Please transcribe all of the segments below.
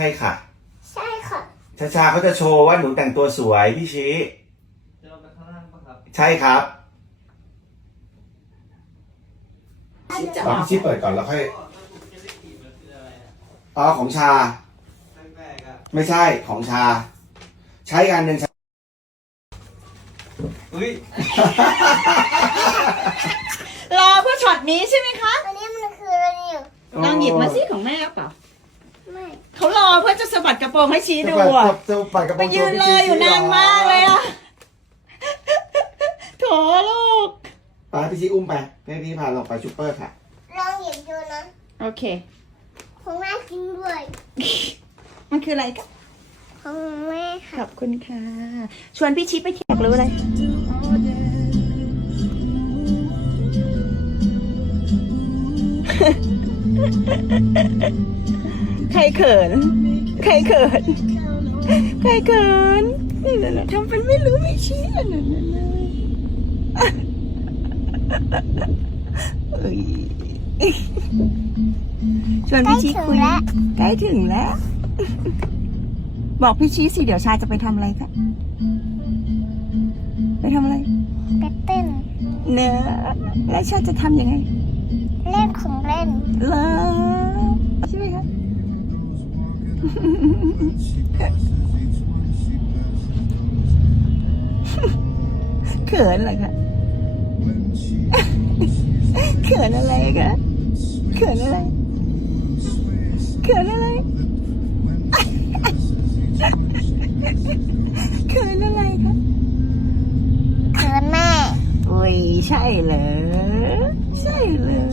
ช่ค่ะใช่ค่ะชาเขาจะโชว์ว่าหนูแต่งตัวสวยพี่ชี้จะลงไปข้างล่างปะครับใช่ครับชี้จะพี่ชี้เปิดก่อนแล้วค่อยอ๋อของชาไม่ใช่ของชาใช้กันหนึ่งอุ้ยรอเพื่อช็อตนี้ใช่ไหมคะอันนี้มันคืออะไรเนี่ยลองหยิบมาสิของแม่เปล่าไม่เขารอเพื่อจะสะบัดกระโปรงให้ชี้ดูอ่ะจะปัดกระโปไปรงยืนรออยู่นานมากเลยอ่ะโถลูกไปพี่ชี้อุ้มไปพี่พาลงไปชุปเปอร์ค่ะลองหยิบดูนะโอเคของแม่กินด้วยมันคืออะไรกันของแม่ขค่ะอบคุณค่ะ ชวนพี่ชิปไปเที่ยวรู้อะไร ใครเขิน ใครเขิน ใครเขินทำเป็นไม่รู้ไม่ชี้เอ้ยชวนพี่ชี้คุยใกล้ถึงแล้ว บอกพี่ชี้สิเดี๋ยวชาจะไปทำอะไรคะไปทำอะไรไปเต้นเนื้อแล้วชาจะทำยังไงเล่นของเล่นเหรอใช่ไหมคะเขินเหรอคะเขินอะไรคะเขินอะไรเขินอะไรเขินอะไรคะเขินแม่อุ้ยใช่เหรอใช่เหรอ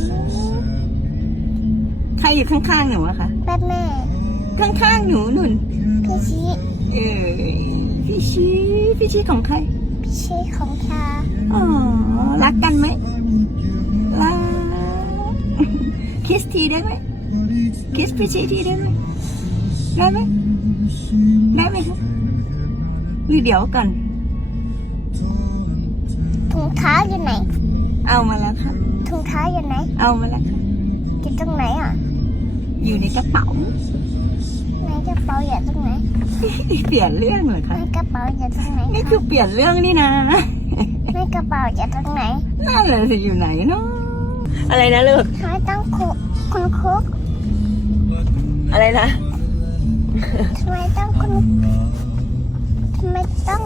ใครอยู่ข้างๆหนูอะคะแม่แม่ข้างๆหนูหนุนพี่ชี้พี่ชี้ของใครพี่ชี้ของชาอ๋อรักกันไหมรักคิสทีได้ไหมคิสพี่ชี้ทีได้ไหมได้ไหมได้ไหมคะหรือเดี๋ยวก่อนถุงเท้าอยู่ไหนเอามาแล้วค่ะถุงเท้าอยู่ไหนเอามาแล้วค่ะอยู่ตรงไหนอ่ะอยู่ในกระเป๋าในกระเป๋าอยู่ตรงไหนเปลี่ยนเรื่องเหรอคะในกระเป๋าอยู่ตรงไหนนี่คือเปลี่ยนเรื่องนี่นะในกระเป๋าอยู่ตรงไหนนั่นแหละสิอยู่ไหนเนาะอะไรนะลูกทำไมต้องคุณคุกอะไรนะทำไมต้องคุณทำไมต้อง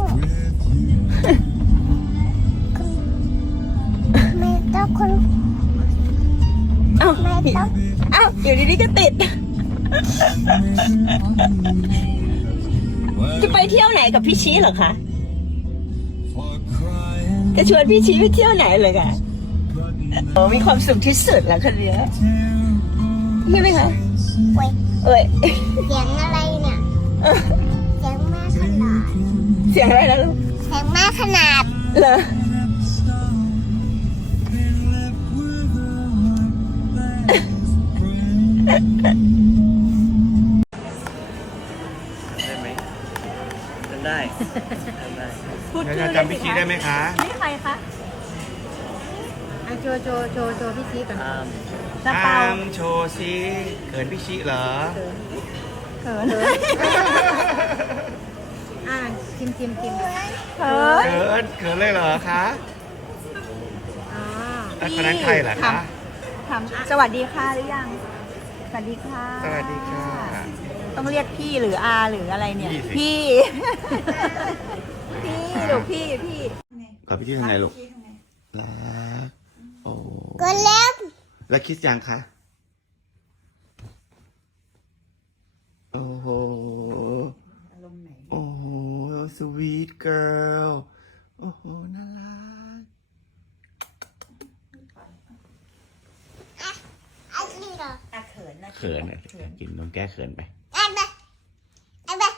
ทำไมต้องคุณเอ้าทำไมต้องเอ้าอยู่ดีๆก็ติด จะไปเที่ยวไหนกับพี่ชี้เหรอคะ จะชวนพี่ชี้ไปเที่ยวไหนเลยคะโอ้มีความสุขที่สุดแล้วคนเนี้ยใช่ไหมคะเว้ยเอ้ยเสียงอะไรเนี่ย เสียงแม่ขนาดเสียงอะไรนะลูกเสียงแม่ขนาดเหรอได้ไหมทำได้ทำได้พูดจำพี่ชี้ได้ไหมคะนี่ใครคะโจพี่ชี้ก่อนกระเป๋าโชว์ซิเขินพี่ชี้เหรอเขินชิมเขินเขินเลยเหรอคะอ๋อแล้วคนนั้นใครเหรอคะถามสวัสดีค่ะหรือยัง สวัสดีค่ะสวัสดีค่ะต้องเรียกพี่หรืออาหรืออะไรเนี่ยพี่สิพี่ พี่หรือพี่ขอพี่ชี้ทำไงลูกรักโอ้ก็เล็บแล้วคิดยังคะโอ้โหโอ้โห sweet girl โอ้โหน่ารักอันนี้เหรอเขินนะเขินอ่ะกินต้องแก้เขินไปอันนี้อันนี้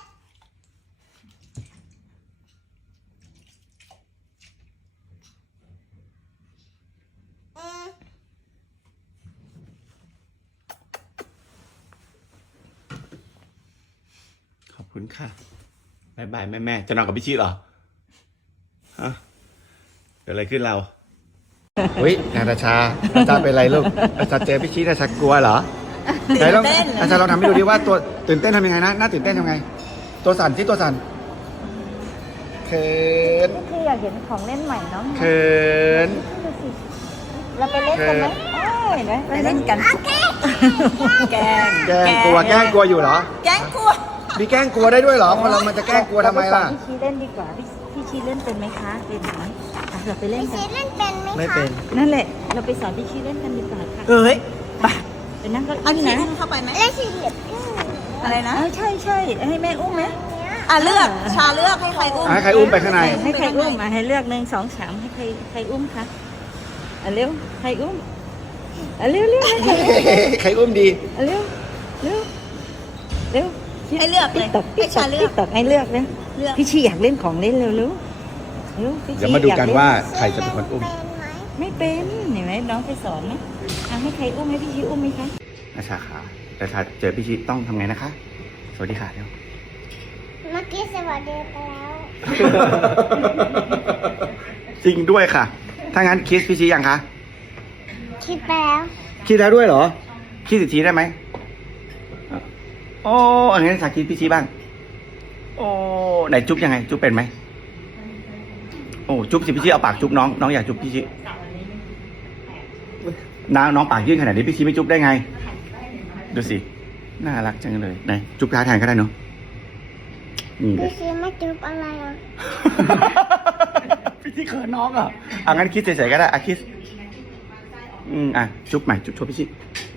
ขอบคุณค่ะบายบายแม่จะนอนกับพี่ชีเหรอฮะเกิดอะไรขึ้นเราอุ้ยนาตาชาเป็นไรลูกนาตาเจอพี่ชีนาตากลัวเหรอไหนลองอาจารย์ลองทำให้ดูดิว่าตัวตื่นเต้นทำยังไงนะน่าตื่นเต้นทำไง ตัวสั่นที่ตัวสั่นเขินคืออยากเห็นของเล่นใหม่เนาะเขินเราไปเล่นกันไหมไปเล่นกันแกล้งแกล้งกลัวแกล้งกลัวอยู่เหรอแกล้งกลัวมีแกล้งกลัวได้ด้วยเหรอคนเรามันจะแกล้งกลัวทำไมล่ะพี่ชีเล่นดีกว่าพี่ชีเล่นเป็นไหมคะเป็นไหมเราไปเล่นพี่กัชีนเล่นเป็นไหมไม่คะเป็นนั่นแหละ เราไปสอนพี่ชีเล่นกันดีกว่าค่ะเอ้ยไปไปนั่งก็เอาอี้พี่นะเข้าไปไหมเล่นสี่เหลี่ยมอื้ออะไรนะใช่ให้แม่อุ้มไหมอ่ะเลือก ชาเลือกให้ใครอุ้มให้ใครอุ้มไปข้างในให้ใครอุ้มให้เลือก1 2 3ให้ใครอุ้มคะเร็วใครอุ้มเร็วให้ใครอุ้มใครอุ้มดีเร็วให้เลือกเลย ให้ชาเลือกตักให้เลือกนะเลือกพี่ชีอยากเล่นของเล่นเร็วพี่ชีเดี๋ยวมาดูกันว่าใครจะเป็นคนอุ้มเป็นไหมไม่เป็นเห็นไหมน้องไปสอนไหมให้ใครอุ้มให้พี่ชีอุ้มไหมคะนาชาขาแต่ถ้าเจอพี่ชิต้องทำไงนะคะ สวัสดีค่ะเดี๋ยวเมื่อกี้สวัสดีไปแล้วจริงด้วยค่ะ ถ้างั้นคิสพี่ชิยังคะคิดไปแล้วคิดแล้วด้วยเหรอ คิดอีกทีได้ไหมโอ้อันนี้ชาคิดพี่ชิบ้าง โอ้ไหนจุ๊บยังไง จุ๊บเป็นไหมโอ้จุ๊บสิพี่ชิเอาปากจุ๊บน้องอยากจุ๊บพี่ชิน้องปากยื่นขนาดนี้พี่ชิไม่จุ๊บได้ไง ดูสิ น่ารักจังเลยไหนจุ๊บท้าแทนก็ได้เนาะนี่เลพี่ยชีไม่จุบอะไรอ่ะพี่ชิเขินน้องอ่ะงั้นคิดเฉยๆก็ได้คิดจุ๊บใหม่จุ๊บโชว์พี่ชิ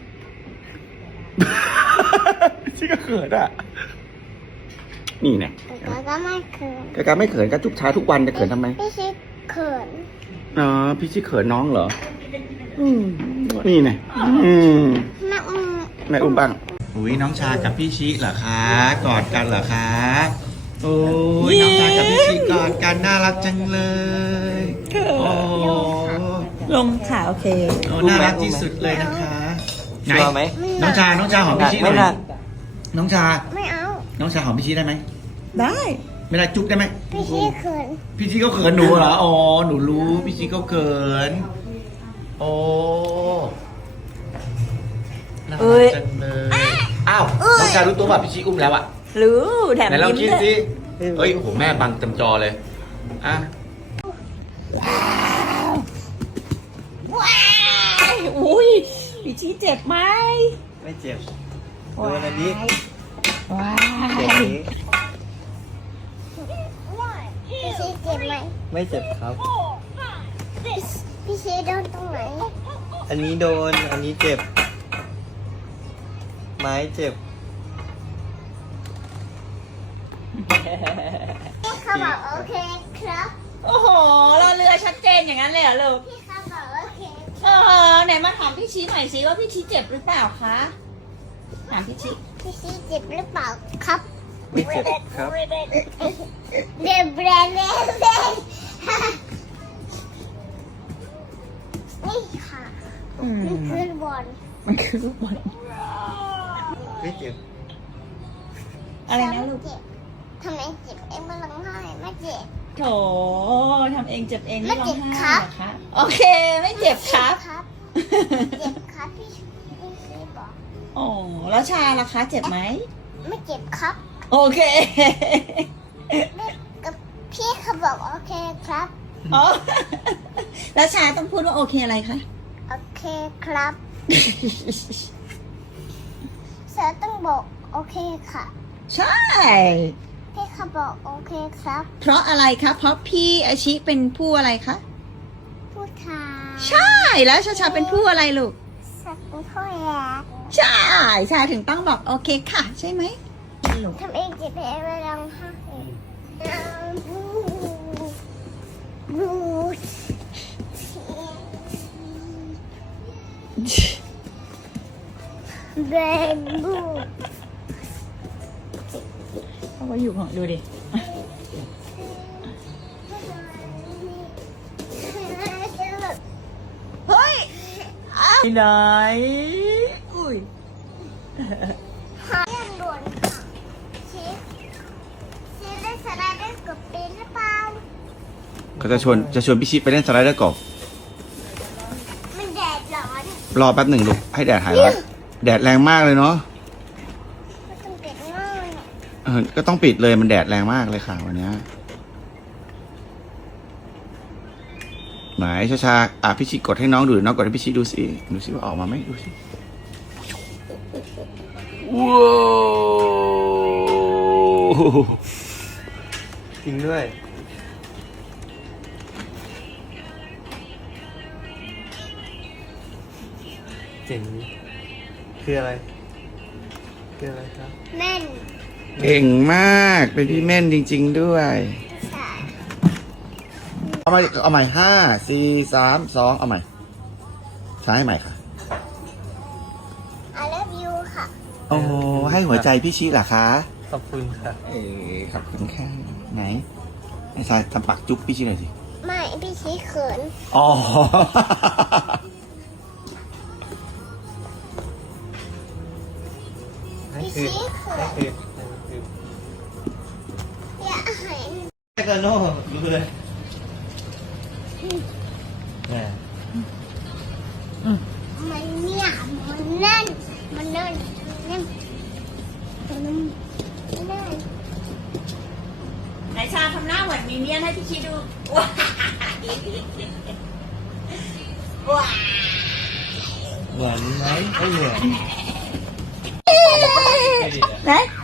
พี่ชิก็เขินอ่ะนี่ไงแต่ก็ไม่เขินกากาไม่เขินก็จุ๊บช้าทุกวันจะเขินทำไมพี่ชีเขินพี่ชิเขินน้องเหรอนี่ไงแม่อุ้มแม่อุ้มบ้างอุ้ยน้องชากับพี่ชิเหรอคะกอดกันเหรอคะโอ้ยน้องชากับพี่ชิกอดกันน่ารักจังเลยโอ้ลงขาโอเคโอ้น่ารักที่สุดเลยนะคะชัวร์ไหมน้องชาหอมพี่ชิหน่ไม่อยหนักน้องชาไม่เอาน้องชาหอมพี่ชิได้ไหมได้ไม่ได้จุ๊บได้ไหมพี่ชีเขินพี่ชิก็เขินหนูเหรออ๋อหนูรู้พี่ชิก็เขินโอ้น่ารักจังเลยอ้าวน้องชารู้ตัวป่ะพี่ชิอุ้มแล้วอ่ะรู้แถมไหนลองยิ้มคิดด้วยสิเฮ้ยโหแม่บังเต็มจอเลยอ่ะอุ้ยพี่ชีเจ็บไหมไม่เจ็บโดนอันนี้ว้าเจ็บนี้พี่ชีเจ็บไหมไม่เจ็บครับพี่ชีโดนตรงไหนอันนี้โดน อันนี้เจ็บ ไม้เจ็บพี่เขาบอกโอเคครับโอ้โหเราเรือชัดเจนอย่างนั้นเลยเหรอลูกพี่เขาบอกโอเคไหนมาถามพี่ชีหน่อยสิว่าพี่ชีเจ็บหรือเปล่าคะถามพี่ชีพี่ชีเจ็บหรือเปล่าครับไม่เจ็บครับเด็บแบรนด์นี่ค่ะนี่คือบอลมันคือลูกบอลไม่เจ็บอะไรนะลูกเจ็บทำไมเจ็บเองไม่ร้องไห้ไม่เจ็บโถทำเองเจ็บเองไม่ร้องไห้ไม่เจ็บครับเหรอคะโอเคไม่เจ็บครับครับเจ็บครับพี่ชีบอกโอ้แล้วชาล่ะคะเจ็บไหมไม่เจ็บครับโอเคไม่กับพี่เขาบอกโอเคครับอ๋อแล้วชาต้องพูดว่าโอเคอะไรคะโอเคครับเสือต้องบอกโอเคค่ะใช่พี่เขาบอกโอเคครับเพราะอะไรคะเพราะพี่อาชิเป็นผู้อะไรคะผู้ชายใช่แล้วชาเป็นผู้อะไรลูกสักพ่อแย่ใช่ชาถึงต้องบอกโอเคค่ะ ใช่ไหมลูกทำเองเจ็บเองไม่ร้องไห้บูเบบูเขาก็อยู่ของดูดิ เฮ้ยไปไหนอุ้ยหาเรื่องด่วนค่ะชิคเล่นสไลเดอร์กับเป็นหรือเปล่าก็จะชวนพี่ชิไปเล่นสไลเดอร์กอล์ฟมันแดดร้อนรอแป๊บหนึ่งลูกให้แดดหายร้อนแดดแรงมากเลยเนาะก็ต้องเก็บง่ายก็ต้องปิดเลยมันแดดแรงมากเลยค่ะวันเนี้ยไหนชาๆพี่ชิกดให้น้องดูน้องกดให้พี่ชิดูสิว่าออกมาไหมดูสิว้าวจริงด้วย เจ๋งคืออะไรคืออะไรครับแม่นเก่งมากเป็นพี่เม่นจริง ๆด้วยสาเอาใหม่5 4 3 2เอาใหม่ใช้ให้ใหม่ค่ะ I love you ค่ะโอ้ให้หัวใจพี่ชิเหรอคะขอบคุณค่ะขอบคุณค่ะไหนไอ้ชายทำปากจุ๊บพี่ชิหน่อยสิไม่พี่ชี้เขินอ๋อพี่ชี้เขินอย่าให้แม่กาโน่รู้เลยแม่มันเนี่ยมันนั่นมันนั่นมันนั่นไหนชาทำหน้าเหมือนมีเมียนให้พี่ชี้ดู ว้าเหมือนไหมไม่เหมือนไหน